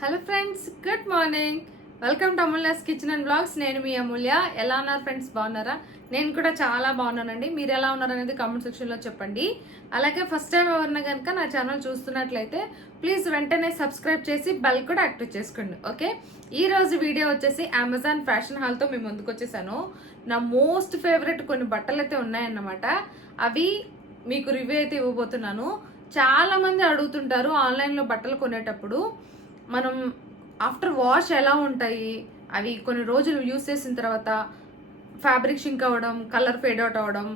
Hello friends, good morning. Welcome to Amulya's kitchen and blogs. నేను మీ అమూల్య. ఎలా ఉన్నారు ఫ్రెండ్స్? బాగున్నారా? నేను కూడా చాలా బాగున్నానండి. మీరు ఎలా ఉన్నారు అనేది కామెంట్ సెక్షన్లో చెప్పండి. అలాగే ఫస్ట్ టైం ఎవరైనా కనుక నా ఛానల్ చూస్తున్నట్లయితే ప్లీజ్ వెంటనే సబ్స్క్రైబ్ చేసి బెల్ కూడా యాక్టివ్ చేసుకోండి. ఓకే, ఈ రోజు వీడియో వచ్చేసి అమెజాన్ ఫ్యాషన్ హాల్తో మేము ముందుకు వచ్చేసాను. నా మోస్ట్ ఫేవరెట్ కొన్ని బట్టలు అయితే ఉన్నాయన్నమాట. అవి మీకు రివ్యూ అయితే ఇవ్వబోతున్నాను. చాలా మంది అడుగుతుంటారు ఆన్లైన్లో బట్టలు కొనేటప్పుడు మనం ఆఫ్టర్ వాష్ ఎలా ఉంటాయి, అవి కొన్ని రోజులు యూస్ చేసిన తర్వాత ఫ్యాబ్రిక్ షింక్ అవ్వడం, కలర్ ఫేడ్ అవుట్ అవ్వడం,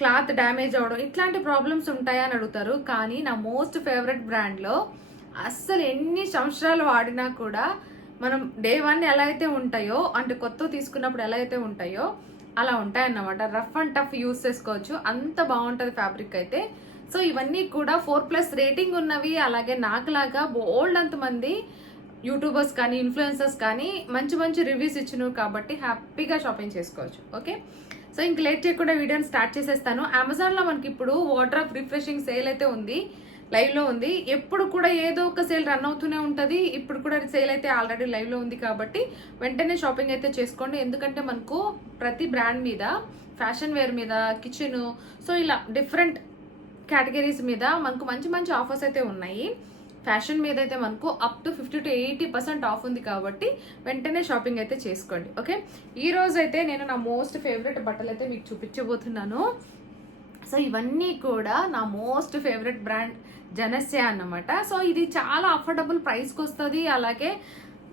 క్లాత్ డ్యామేజ్ అవ్వడం, ఇట్లాంటి ప్రాబ్లమ్స్ ఉంటాయా అని అడుగుతారు. కానీ నా మోస్ట్ ఫేవరెట్ బ్రాండ్లో అస్సలు ఎన్ని సంవత్సరాలు వాడినా కూడా మనం డే 1 ఎలా అయితే ఉంటాయో, అంటే కొత్త తీసుకున్నప్పుడు ఎలా అయితే ఉంటాయో అలా ఉంటాయన్నమాట. రఫ్ అండ్ టఫ్ యూస్ చేసుకోవచ్చు, అంత బాగుంటుంది ఫ్యాబ్రిక్ అయితే. సో ఇవన్నీ కూడా 4+ రేటింగ్ ఉన్నవి. అలాగే నాకులాగా బోల్డ్ అంతమంది యూట్యూబర్స్ కానీ ఇన్ఫ్లుయెన్సర్స్ కానీ మంచి మంచి రివ్యూస్ ఇచ్చినారు కాబట్టి హ్యాపీగా షాపింగ్ చేసుకోవచ్చు. ఓకే, సో ఇంక లేట్ చేయకుండా వీడియోని స్టార్ట్ చేసేస్తాను. అమెజాన్లో మనకి ఇప్పుడు వార్డ్రోబ్ రిఫ్రెషింగ్ సేల్ అయితే ఉంది, లైవ్లో ఉంది. ఎప్పుడు కూడా ఏదో ఒక సేల్ రన్ అవుతూనే ఉంటుంది. ఇప్పుడు కూడా సేల్ అయితే ఆల్రెడీ లైవ్లో ఉంది కాబట్టి వెంటనే షాపింగ్ అయితే చేసుకోండి. ఎందుకంటే మనకు ప్రతి బ్రాండ్ మీద, ఫ్యాషన్ వేర్ మీద, కిచెన్, సో ఇలా డిఫరెంట్ కేటగిరీస్ మీద మనకు మంచి మంచి ఆఫర్స్ అయితే ఉన్నాయి. ఫ్యాషన్ మీద అయితే మనకు అప్ టు 50 to 80% ఆఫ్ ఉంది కాబట్టి వెంటనే షాపింగ్ అయితే చేసుకోండి. ఓకే, ఈ రోజు అయితే నేను నా మోస్ట్ ఫేవరెట్ బట్టలు అయితే మీకు చూపించబోతున్నాను. సో ఇవన్నీ కూడా నా మోస్ట్ ఫేవరెట్ బ్రాండ్ జనస్య అన్నమాట. సో ఇది చాలా అఫోర్డబుల్ ప్రైస్కి వస్తుంది. అలాగే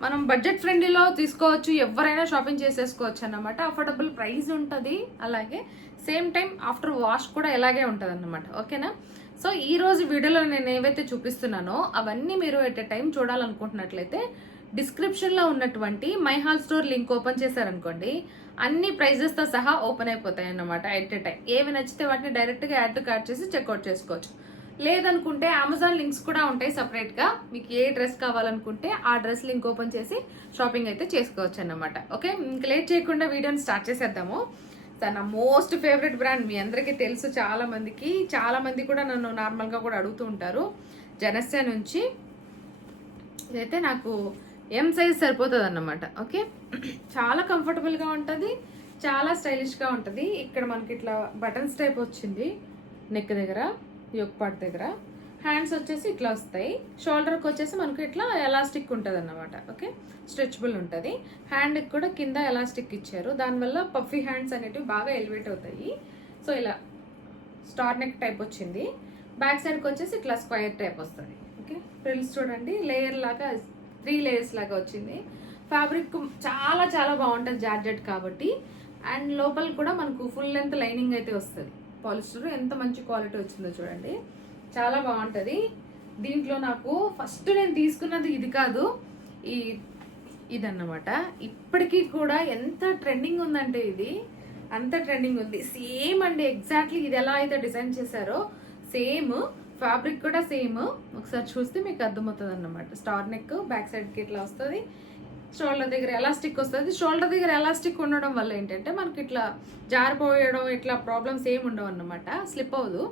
మనం బడ్జెట్ ఫ్రెండ్లీలో తీసుకోవచ్చు, ఎవరైనా షాపింగ్ చేసేసుకోవచ్చు అన్నమాట. అఫోర్డబుల్ ప్రైస్ ఉంటుంది, అలాగే సేమ్ టైం ఆఫ్టర్ వాష్ కూడా ఎలాగే ఉంటుంది అన్నమాట. ఓకేనా? సో ఈ రోజు వీడియోలో నేను ఏవైతే చూపిస్తున్నానో అవన్నీ మీరు ఎట్ ఎ టైం చూడాలనుకుంటున్నట్లయితే డిస్క్రిప్షన్లో ఉన్నటువంటి my hall store link open చేశారనుకోండి, అన్ని ప్రైజెస్తో సహా ఓపెన్ అయిపోతాయి అన్నమాట ఎట్ ఎ టైం. ఏవి నచ్చితే వాటిని డైరెక్ట్గా యాడ్ టు కార్ట్ చేసి చెక్అవుట్ చేసుకోవచ్చు. లేదనుకుంటే అమెజాన్ లింక్స్ కూడా ఉంటాయి సపరేట్గా. మీకు ఏ డ్రెస్ కావాలనుకుంటే ఆ డ్రెస్ లింక్ ఓపెన్ చేసి షాపింగ్ అయితే చేసుకోవచ్చు అన్నమాట. ఓకే, ఇంక లేట్ చేయకుండా వీడియోని స్టార్ట్ చేసేద్దాము. నా మోస్ట్ ఫేవరెట్ బ్రాండ్ మీ అందరికీ తెలుసు, చాలా మంది కూడా నన్ను నార్మల్గా కూడా అడుగుతూ ఉంటారు. జనస్య నుంచి ఇదైతే నాకు ఎం సైజ్ సరిపోతుంది అన్నమాట. ఓకే, చాలా కంఫర్టబుల్గా ఉంటుంది, చాలా స్టైలిష్గా ఉంటుంది. ఇక్కడ మనకి ఇట్లా బటన్స్ టైప్ వచ్చింది నెక్ దగ్గర, యోక్ పార్ట్ దగ్గర. హ్యాండ్స్ వచ్చేసి ఇట్లా వస్తాయి. షోల్డర్కి వచ్చేసి మనకు ఇట్లా ఎలాస్టిక్ ఉంటుంది అన్నమాట. ఓకే, స్ట్రెచబుల్ ఉంటుంది. హ్యాండ్కి కూడా కింద ఎలాస్టిక్ ఇచ్చారు, దానివల్ల పఫీ హ్యాండ్స్ అనేటివి బాగా ఎలివేట్ అవుతాయి. సో ఇలా స్టార్ నెక్ టైప్ వచ్చింది. బ్యాక్ సైడ్కి వచ్చేసి ఇట్లా స్క్వైర్ టైప్ వస్తుంది. ఓకే, ఫ్రిల్స్ చూడండి, లేయర్ లాగా 3 లేయర్స్ లాగా వచ్చింది. ఫ్యాబ్రిక్ చాలా చాలా బాగుంటుంది, జార్జెట్ కాబట్టి. అండ్ లోపల కూడా మనకు ఫుల్ లెంత్ లైనింగ్ అయితే వస్తుంది. పాలిస్టర్ ఎంత మంచి క్వాలిటీ వచ్చిందో చూడండి, చాలా బాగుంటుంది. దీంట్లో నాకు ఫస్ట్ నేను తీసుకున్నది ఇది కాదు, ఇదన్నమాట. ఇప్పటికీ కూడా ఎంత ట్రెండింగ్ ఉందంటే ఇది అంత ట్రెండింగ్ ఉంది. సేమ్ అండి, ఎగ్జాక్ట్లీ ఇది ఎలా అయితే డిజైన్ చేశారో సేమ్ ఫ్యాబ్రిక్ కూడా సేమ్. ఒకసారి చూస్తే మీకు అర్థమవుతుంది అన్నమాట. స్టార్ నెక్, బ్యాక్ సైడ్కి ఇట్లా వస్తుంది, షోల్డర్ దగ్గర ఎలాస్టిక్ వస్తుంది. షోల్డర్ దగ్గర ఎలాస్టిక్ ఉండడం వల్ల ఏంటంటే మనకి ఇట్లా జారిపోయడం, ఇట్లా ప్రాబ్లమ్స్ ఏమి ఉండవు అన్నమాట, స్లిప్ అవ్వదు.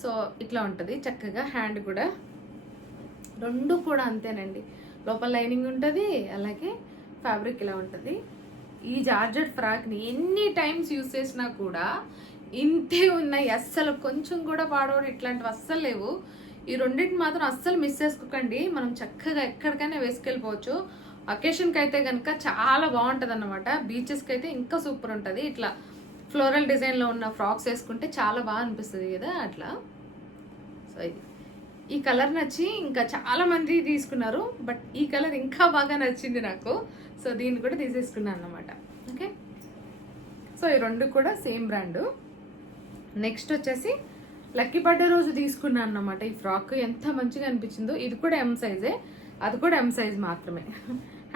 సో ఇట్లా ఉంటుంది చక్కగా. హ్యాండ్ కూడా రెండు కూడా అంతేనండి, లోపల లైనింగ్ ఉంటుంది, అలాగే ఫ్యాబ్రిక్ ఇలా ఉంటుంది. ఈ జార్జెట్ ఫ్రాక్ని ఎన్ని టైమ్స్ యూస్ చేసినా కూడా ఇంతే ఉన్నాయి, అస్సలు కొంచెం కూడా పాడవడం ఇట్లాంటివి అస్సలు లేవు. ఈ రెండింటిని మాత్రం అస్సలు మిస్ చేసుకోకండి. మనం చక్కగా ఎక్కడికైనా వేసుకెళ్ళిపోవచ్చు. అకేషన్కి అయితే కనుక చాలా బాగుంటుంది అన్నమాట. బీచెస్కి అయితే ఇంకా సూపర్ ఉంటుంది. ఇట్లా ఫ్లోరల్ డిజైన్లో ఉన్న ఫ్రాక్స్ వేసుకుంటే చాలా బాగా అనిపిస్తుంది కదా అట్లా. సో ఈ కలర్ నచ్చి ఇంకా చాలా మంది తీసుకున్నారు, బట్ ఈ కలర్ ఇంకా బాగా నచ్చింది నాకు. సో దీన్ని కూడా తీసేసుకున్నాను అన్నమాట. ఓకే, సో ఈ రెండు కూడా సేమ్ బ్రాండు. నెక్స్ట్ వచ్చేసి లక్కీ బర్త్డే రోజు తీసుకున్నాను అన్నమాట. ఈ ఫ్రాక్ ఎంత మంచిగా అనిపించిందో. ఇది కూడా ఎం సైజే, అది కూడా ఎం సైజ్ మాత్రమే.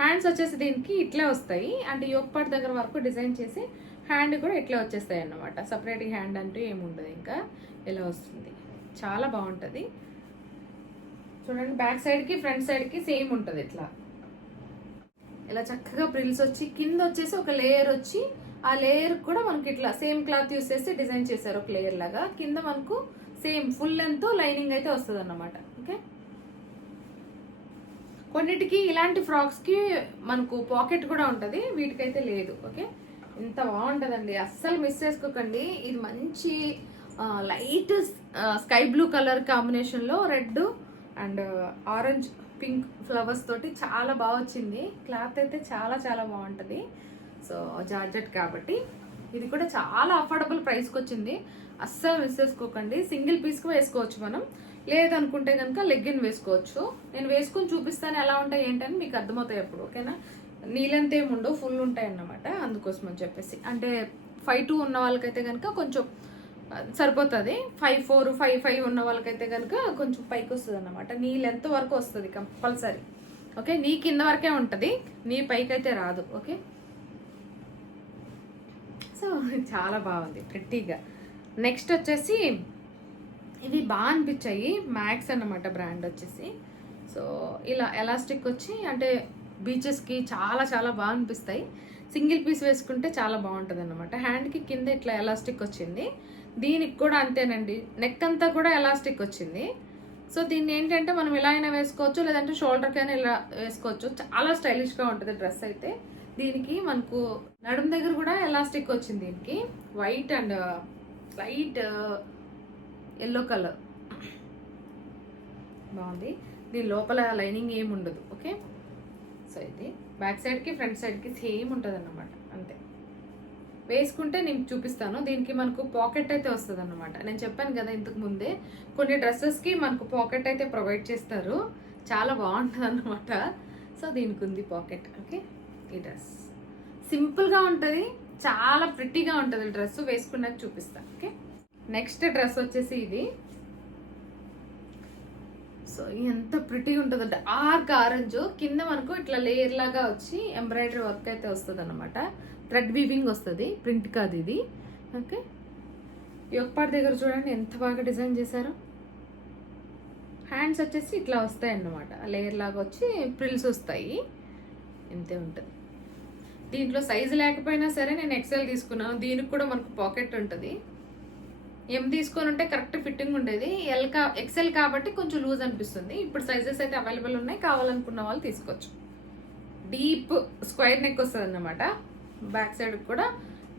హ్యాండ్స్ వచ్చేసి దీనికి ఇట్లే వస్తాయి, అంటే యోక్ పార్ట్ దగ్గర వరకు డిజైన్ చేసి హ్యాండ్ కూడా ఇట్లే వచ్చేస్తాయి అన్నమాట. సపరేట్ హ్యాండ్ అంటూ ఏముండదు, ఇంకా ఇలా వస్తుంది. చాలా బాగుంటుంది చూడండి. బ్యాక్ సైడ్కి ఫ్రంట్ సైడ్కి సేమ్ ఉంటుంది. ఇట్లా ఇలా చక్కగా ప్రిల్స్ వచ్చి కింద వచ్చేసి ఒక లేయర్ వచ్చి, ఆ లేయర్ కూడా మనకి ఇట్లా సేమ్ క్లాత్ యూస్ చేసి డిజైన్ చేశారు ఒక లేయర్ లాగా. కింద మనకు సేమ్ ఫుల్ లెంత్ లైనింగ్ అయితే వస్తుంది అన్నమాట. ఓకే, కొన్నిటికి ఇలాంటి ఫ్రాక్స్కి మనకు పాకెట్ కూడా ఉంటుంది, వీటికైతే లేదు. ఓకే, ఇంత బాగుంటుందండి, అస్సలు మిస్ చేసుకోకండి. ఇది మంచి లైట్ స్కై బ్లూ కలర్ కాంబినేషన్లో red and orange pink flowers తోటి చాలా బాగా వచ్చింది. క్లాత్ అయితే చాలా చాలా బాగుంటుంది. సో జార్జెట్ కాబట్టి ఇది కూడా చాలా అఫోర్డబుల్ ప్రైస్కి వచ్చింది, అస్సలు మిస్ చేసుకోకండి. సింగిల్ పీస్కి వేసుకోవచ్చు మనం, లేదనుకుంటే కనుక లెగ్గిన్ వేసుకోవచ్చు. నేను వేసుకొని చూపిస్తాను ఎలా ఉంటాయి ఏంటని, మీకు అర్థమవుతాయి అప్పుడు. ఓకేనా, నీళ్ళంత ఏమి ఉండవు, ఫుల్ ఉంటాయి అన్నమాట. అందుకోసం అని చెప్పేసి, అంటే 5'2" ఉన్న వాళ్ళకైతే కనుక కొంచెం సరిపోతుంది. 5'4", 5'5" ఉన్న వాళ్ళకైతే కనుక కొంచెం పైకి వస్తుంది అన్నమాట. నీ లెంత్ వరకు వస్తుంది కంపల్సరీ. ఓకే, నీ కింద వరకే ఉంటుంది, నీ పైకి అయితే రాదు. ఓకే, సో చాలా బాగుంది ప్రిట్టీగా. నెక్స్ట్ వచ్చేసి ఇవి బాగా అనిపించాయి, మ్యాక్స్ అన్నమాట బ్రాండ్ వచ్చేసి. సో ఇలా ఎలాస్టిక్ వచ్చి అంటే బీచెస్కి చాలా చాలా బాగా అనిపిస్తాయి. సింగిల్ పీస్ వేసుకుంటే చాలా బాగుంటుంది అన్నమాట. హ్యాండ్కి కింద ఇట్లా ఎలాస్టిక్ వచ్చింది, దీనికి కూడా అంతేనండి. నెక్ అంతా కూడా ఎలాస్టిక్ వచ్చింది. సో దీన్ని ఏంటంటే మనం ఇలా అయినా వేసుకోవచ్చు, లేదంటే షోల్డర్కి అయినా ఇలా వేసుకోవచ్చు. చాలా స్టైలిష్గా ఉంటుంది డ్రెస్ అయితే. దీనికి మనకు నడుము దగ్గర కూడా ఎలాస్టిక్ వచ్చింది. దీనికి white and light yellow colour బాగుంది. దీని లోపల లైనింగ్ ఏమి ఉండదు. ఓకే, సో ఇది బ్యాక్ సైడ్కి ఫ్రంట్ సైడ్కి సేమ్ ఉంటుంది అన్నమాట, అంతే. వేసుకుంటే నేను చూపిస్తాను. దీనికి మనకు పాకెట్ అయితే వస్తుంది అన్నమాట. నేను చెప్పాను కదా ఇంతకు ముందే, కొన్ని డ్రెస్సెస్కి మనకు పాకెట్ అయితే ప్రొవైడ్ చేస్తారు, చాలా బాగుంటుంది అన్నమాట. సో దీనికి ఉంది పాకెట్. ఓకే, ఈ డ్రెస్ సింపుల్గా ఉంటుంది, చాలా ప్రిట్టీగా ఉంటుంది డ్రెస్, వేసుకున్నాక చూపిస్తాను. ఓకే, నెక్స్ట్ డ్రెస్ వచ్చేసి ఇది. సో ఎంత ప్రిటీగా ఉంటుంది అంటే డార్క్ ఆరెంజ్, కింద మనకు ఇట్లా లేయర్ లాగా వచ్చి ఎంబ్రాయిడరీ వర్క్ అయితే వస్తుంది అనమాట. థ్రెడ్ వీవింగ్ వస్తుంది, ప్రింట్ కాదు ఇది. ఓకే, యొక్కపాటి దగ్గర చూడండి ఎంత బాగా డిజైన్ చేశారో. హ్యాండ్స్ వచ్చేసి ఇట్లా వస్తాయి అన్నమాట, లేయర్ లాగా వచ్చి ప్రిల్స్ వస్తాయి, ఇంతే ఉంటుంది. దీంట్లో సైజు లేకపోయినా సరే నేను ఎక్సెల్ తీసుకున్నాను. దీనికి కూడా మనకు పాకెట్ ఉంటుంది. ఎం తీసుకొని ఉంటే కరెక్ట్ ఫిట్టింగ్ ఉండేది, ఎక్సెల్ కాబట్టి కొంచెం లూజ్ అనిపిస్తుంది. ఇప్పుడు సైజెస్ అయితే అవైలబుల్ ఉన్నాయి, కావాలనుకున్న వాళ్ళు తీసుకోవచ్చు. డీప్ స్క్వేర్ నెక్ వస్తుంది అన్నమాట. బ్యాక్ సైడ్ కూడా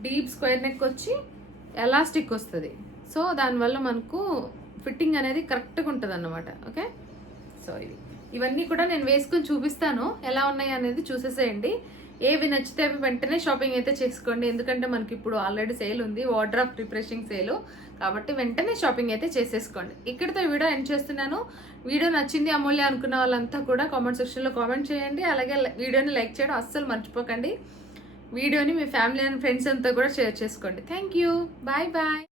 డీప్ స్క్వేర్ నెక్ వచ్చి ఎలాస్టిక్ వస్తుంది. సో దానివల్ల మనకు ఫిట్టింగ్ అనేది కరెక్ట్గా ఉంటుంది అన్నమాట. ఓకే, సో ఇవన్నీ కూడా నేను వేసుకొని చూపిస్తాను, ఎలా ఉన్నాయి అనేది చూసేసేయండి. ఏవి నచ్చితే అవి వెంటనే షాపింగ్ అయితే చేసుకోండి, ఎందుకంటే మనకి ఇప్పుడు ఆల్రెడీ సేల్ ఉంది, వార్డ్రాప్ రిఫ్రెషింగ్ సేల్, కాబట్టి వెంటనే షాపింగ్ అయితే చేసేసుకోండి. ఇక్కడితో వీడియో ఎండ్ చేస్తున్నాను. వీడియో నచ్చింది అమూల్య అనుకున్న వాళ్ళంతా కూడా కామెంట్ సెక్షన్లో కామెంట్ చేయండి. అలాగే వీడియోని లైక్ చేయడం అస్సలు మర్చిపోకండి. వీడియోని మీ ఫ్యామిలీ అండ్ ఫ్రెండ్స్ అంతా కూడా షేర్ చేసుకోండి. Thank you, bye bye.